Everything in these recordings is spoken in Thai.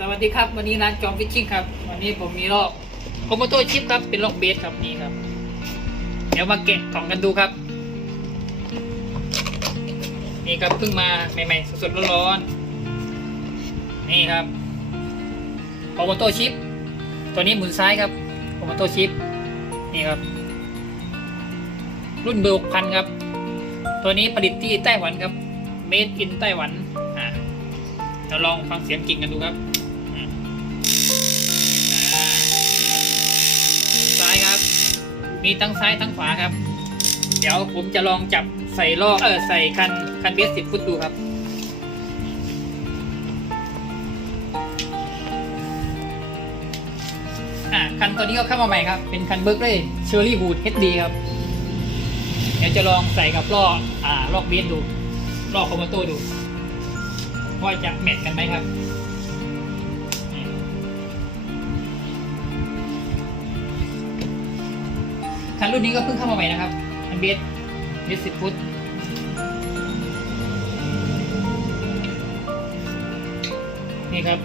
สวัสดีครับ วันนี้ร้านจอมฟิชชิ่งครับ วันนี้ผมมีลอกโคโมโตชิปครับ เป็นลอกเบสครับนี่ครับ เดี๋ยวมาแกะกล่องกันดูครับ นี่ครับเพิ่งมาใหม่ๆสดๆร้อนๆนี่ครับโคโมโตชิปตัวนี้หมุนซ้ายครับโคโมโตชิปนี่ครับ รุ่นเบอร์หกพันครับ ตัวนี้ผลิตที่ไต้หวันครับ made in ไต้หวันอ่าเราลองฟังเสียงจริงกันดูครับ มีทั้งซ้ายทั้งขวาครับ เดี๋ยวผมจะลองจับใส่ลอกเออใส่คันคันเบสสิบฟุตดูครับอ่าคันตัวนี้ก็เข้ามาใหม่ครับ เป็นคันเบิร์กเลยเชอร์รี่วูดเฮดดีครับ เดี๋ยวจะลองใส่กับลอกอ่าลอกเบสดูลอกคอมมานโต้ดูว่าจะแมทกันไหมครับ คันรุ่นนี้ก็เพิ่งเข้ามาใหม่นะครับคันเบสเบสสิบฟุตนี่ครับ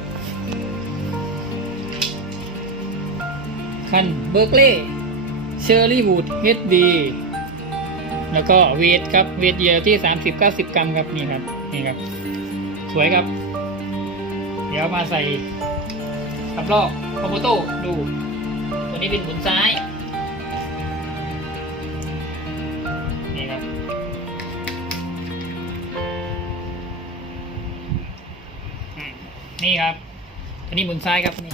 คันเบอร์เกลย์เชอร์รี่วูดเฮดดีแล้วก็เวทครับ เวทเยอะที่ 30 90 กรัมครับ นี่ครับ นี่ครับ สวยครับ เดี๋ยวมาใส่กับลอกคอมโบโต้ดู ตัวนี้เป็นหมุนซ้าย นี่ครับนี่ครับตัวนี้หมุนซ้ายครับนี่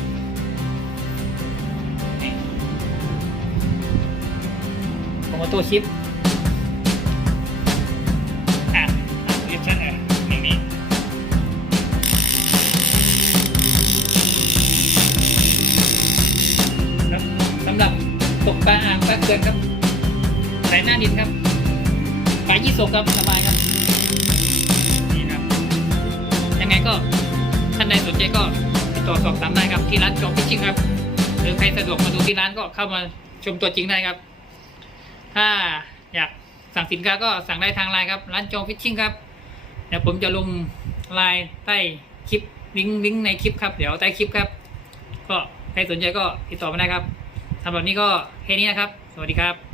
นี่คอมโบโต้ชิปอะอะเรียกชันเอออย่างนี้สำหรับตกปลาอ่างปลาเกลือนครับใส่หน้าดินครับ ปลายี่สกครับสบายครับนี่ครับ ยังไงก็ท่านใดสนใจก็ติดต่อสอบถามได้ครับที่ร้านจอมพิชชิ่งครับ หรือใครสะดวกมาดูที่ร้านก็เข้ามาชมตัวจริงได้ครับ ถ้าอยากสั่งสินค้าก็สั่งได้ทางไลน์ครับ ร้านจองฟิชชิ่งครับ เดี๋ยวผมจะลงไลน์ใต้คลิปลิงก์ลิงก์ในคลิปครับ เดี๋ยวใต้คลิปครับ ก็ใครสนใจก็ติดต่อมาได้ครับสำหรับนี้ก็แค่นี้นะครับ สวัสดีครับ